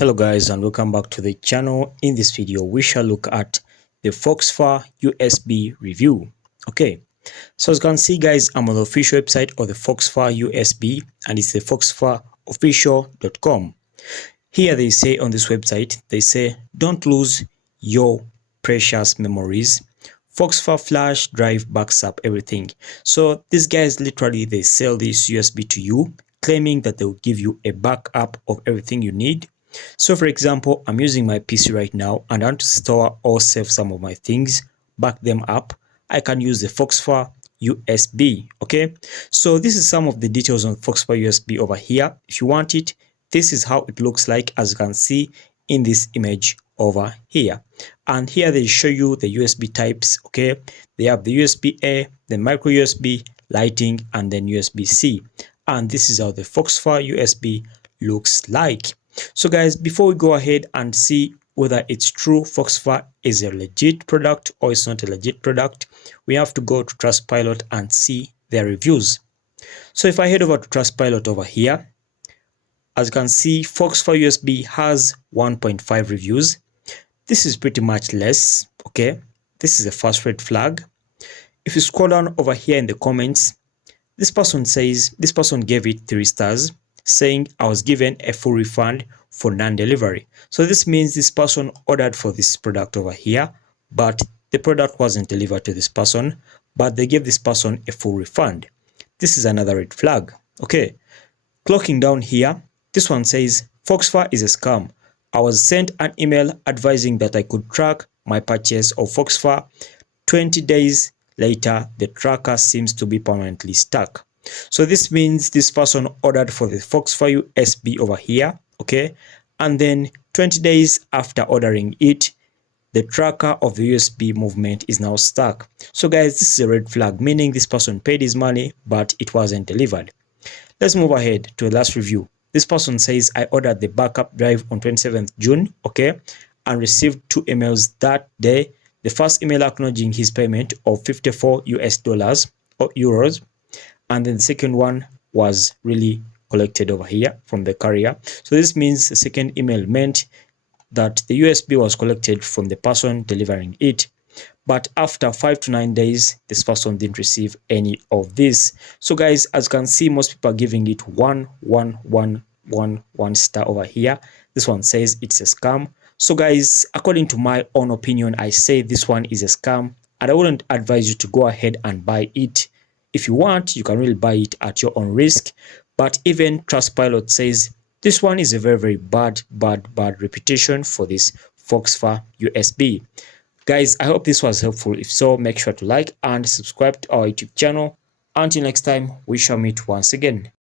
Hello guys, and welcome back to the channel. In this video we shall look at the Phoxfer USB review. Okay, so as you can see guys, I'm on the official website of the Phoxfer USB, and it's the phoxferofficial.com. Here they say on this website, they say don't lose your precious memories. Phoxfer flash drive backs up everything. So these guys literally, they sell this USB to you, claiming that they will give you a backup of everything you need. So for example, I'm using my PC right now and I want to store or save some of my things, back them up. I can use the Phoxfer USB. Okay, so this is some of the details on Phoxfer USB over here. If you want it, this is how it looks like, as you can see in this image over here. And here they show you the USB types. Okay, they have the USB-A, the micro USB, lighting, and then USB-C. And this is how the Phoxfer USB looks like. So guys, before we go ahead and see whether it's true Phoxfer is a legit product or it's not a legit product, we have to go to Trustpilot and see their reviews. So if I head over to Trustpilot over here, as you can see, Phoxfer USB has 1.5 reviews. This is pretty much less. Okay, this is a first red flag. If you scroll down over here in the comments, this person says this person gave it 3 stars, saying I was given a full refund for non-delivery. So this means this person ordered for this product over here, but the product wasn't delivered to this person, but they gave this person a full refund. This is another red flag. Okay, clocking down here, this one says Phoxfer is a scam. I was sent an email advising that I could track my purchase of Phoxfer. 20 days later, the tracker seems to be permanently stuck. So this means this person ordered for the Phoxfer USB over here, okay, and then 20 days after ordering it, the tracker of the USB movement is now stuck. So guys, this is a red flag, meaning this person paid his money but it wasn't delivered. Let's move ahead to the last review. This person says I ordered the backup drive on 27th June, okay, and received 2 emails that day. The first email acknowledging his payment of $54 or euros, and then the second one was really collected over here from the carrier. So this means the second email meant that the USB was collected from the person delivering it. But after 5 to 9 days, this person didn't receive any of this. So guys, as you can see, most people are giving it 1 star over here. This one says it's a scam. So guys, according to my own opinion, I say this one is a scam, and I wouldn't advise you to go ahead and buy it. If you want, you can really buy it at your own risk. But even Trustpilot says this one is a very bad reputation for this Phoxfer USB. Guys, I hope this was helpful. If so, make sure to like and subscribe to our YouTube channel. Until next time, we shall meet once again.